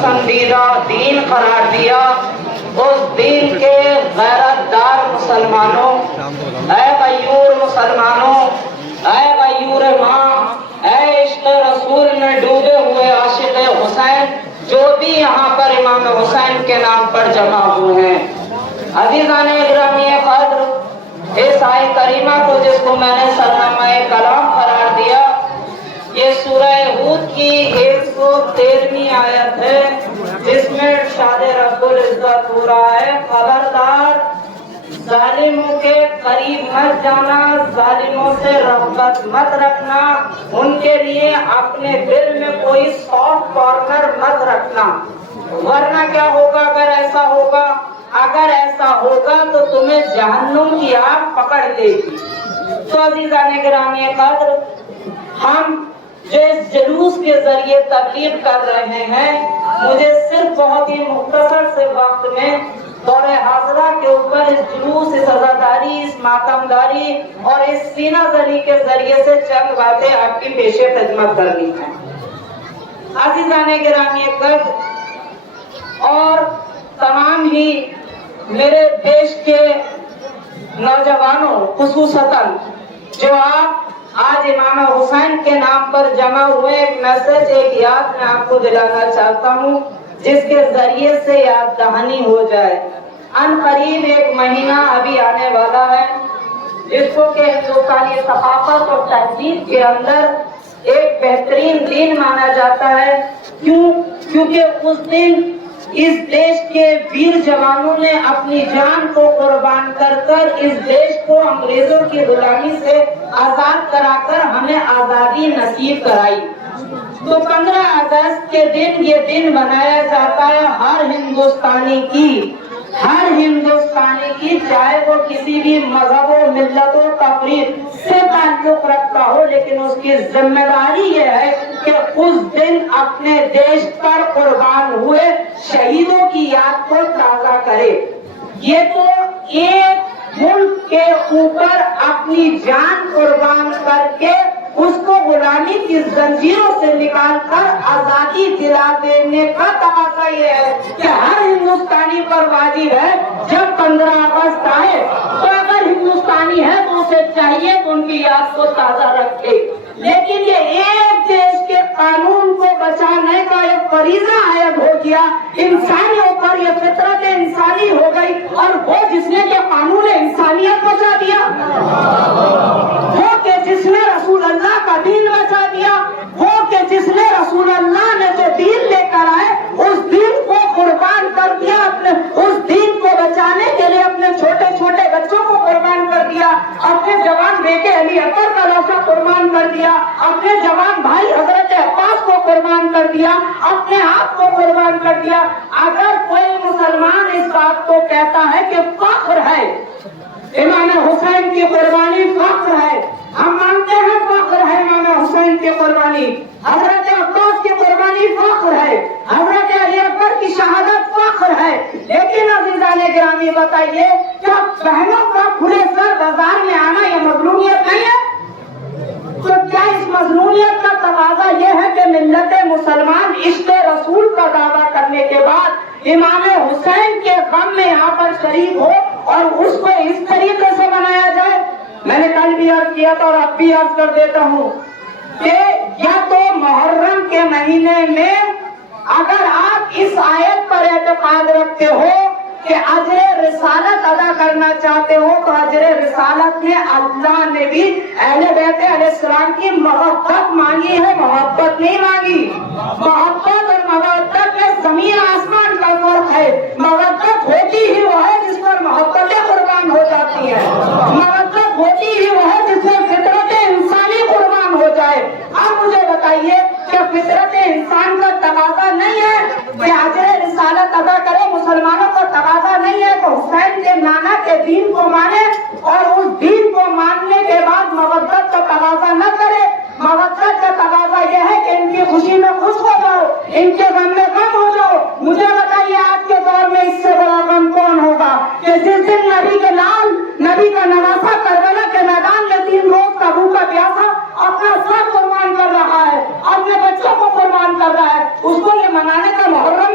پسندیدہ دین قرار دیا، اس دین کے غیرت دار مسلمانوں، اے غیور مسلمانوں، اے غیور ماں، اے عشق رسول میں ڈوبے ہوئے عاشق حسین جو بھی یہاں پر امام حسین کے نام پر جمع ہوئے ہیں، عزیزان گرامی قدر، اس آیت کریمہ کو جس کو میں نے سرنامہ کلام قرار دیا، یہ سورہ ہود کی 113ویں آیت ہے، جس میں ارشاد رب العزت ہو رہا ہے خبردار ظالموں کے قریب مت جانا، ظالموں سے رغبت مت رکھنا، ان کے لیے اپنے دل میں کوئی سافٹ کارنر مت رکھنا، ورنہ کیا ہوگا اگر ایسا ہوگا؟ اگر ایسا ہوگا تو تمہیں جہنم کی آگ پکڑ لے گی۔ تو عزیزان گرامی قدر، ہم جو اس جلوس کے ذریعے تبلیغ کر رہے ہیں، مجھے صرف بہت ہی مختصر سے وقت میں دور حاضرہ کے اوپر اس جلوس، اس عزاداری، اس ماتمداری اور اس سینہ زنی کے ذریعے سے چند باتیں آپ کی پیش خدمت کرنی ہیں۔ عزیزان گرامی قدر اور تمام ہی میرے دیش کے نوجوانوں، خصوصاً جو آپ آج امام حسین کے نام پر جمع ہوئے، ایک میسج، ایک یاد میں آپ کو دلانا چاہتا ہوں جس کے ذریعے سے یاد دہانی ہو جائے۔ ان قریب ایک مہینہ ابھی آنے والا ہے جس کو کہ ہندوستانی ثقافت اور تہذیب کے اندر ایک بہترین دن مانا جاتا ہے۔ کیونکہ اس دن اس دیش کے ویر جوانوں نے اپنی جان کو قربان کر کر اس دیش کو انگریزوں کی غلامی سے آزاد کرا کر ہمیں آزادی نصیب کرائی۔ تو 15 اگست کے دن یہ دن منایا جاتا ہے ہر ہندوستانی کی، چاہے وہ کسی بھی مذہب و ملت و تفریق سے تعلق رکھتا ہو، لیکن اس کی ذمہ داری یہ ہے کہ اس دن اپنے دیش پر قربان ہوئے شہیدوں کی یاد کو تازہ کرے۔ یہ تو ایک ملک کے اوپر اپنی جان قربان کر کے اس کو غلامی کی زنجیروں سے نکال کر آزادی دلا دینے کا تقاضا یہ ہے کہ ہر ہندوستانی پر واجب ہے جب 15 اگست آئے تو اگر ہندوستانی ہے تو اسے چاہیے کہ ان کی یاد کو تازہ رکھے۔ لیکن یہ ایک دیش کے قانون کو بچانے کا ایک فریضہ عائد ہو گیا انسانیوں پر، یہ فطرت انسانی ہو گئی، اور وہ جس نے کہ قانون انسانیت بچا دیا، وہ کہ جس نے رسول اللہ کا دین بچا دیا، وہ کہ جس نے رسول اللہ نے جو دین لے کر آئے اس دین کو قربان کر دیا، اس دین کو بچانے کے لیے اپنے چھوٹے چھوٹے بچوں کو قربان کر دیا، اپنے جوان بیٹے علی اکبر کا لاشا قربان کر دیا، اپنے جوان بھائی حضرت عباس کو قربان کر دیا، اپنے آپ کو قربان کر دیا۔ اگر کوئی مسلمان اس بات کو کہتا ہے کہ فخر ہے امام حسین کی قربانی، فخر ہے، ہم مانتے ہیں فخر ہے امام حسین کی قربانی، حضرت عباس کی قربانی فخر ہے، حضرت علی اکبر کی شہادت فخر ہے، لیکن عزیزان گرامی بتائیے کیا بہنوں کا کھلے سر بازار میں آنا یہ مظلومیت نہیں ہے؟ تو کیا اس مظلومیت کا تقاضا یہ ہے کہ ملت مسلمان عشق رسول کا دعویٰ کرنے کے بعد امام حسین کے غم میں یہاں پر شریک ہو اور اس کو اس طریقے سے منایا جائے؟ میں نے کل بھی عرض کیا تھا اور اب بھی عرض کر دیتا ہوں کہ یا تو محرم کے مہینے میں اگر آپ اس آیت پر اعتقاد رکھتے ہو کہ اجر رسالت ادا کرنا چاہتے ہو تو اجر رسالت میں اللہ نے بھی اہل بیت علیہ السلام کی محبت مانگی ہے، محبت نہیں مانگی۔ محبت اور محبت میں زمین آسمان کا فرق ہے۔ محبت ہوتی ہی وہ ہے جس پر محبتیں قربان ہو جاتی ہیں، محبت ہوتی ہی وہ ہے جس میں فطرت انسانی قربان ہو جائے۔ اب مجھے بتائیے کہ فطرت انسان کا تقاضا نہیں ہے کہ اجر رسالت ادا کرے، مسلمانوں کا تقاضا نہیں ہے تو حسین کے نانا کے دین کو مانے اور اس دین کو ماننے کے بعد محبت کا تقاضا نہ کرے؟ محبت کا تقاضا یہ ہے کہ ان کی خوشی میں خوش ہو جاؤ، ان کے غم میں غم ہو جاؤ۔ مجھے بتائیے آج کے دور میں اس سے بڑا غم کون ہوگا کہ جس دن نبی کے لال، نبی کا نواسا کربلا کے میدان میں 3 روز کا بھوکا پیاسا اپنا سب قربان کر رہا ہے، اپنے بچوں کو قربان کر رہا ہے، اس کو یہ منانے کا محرم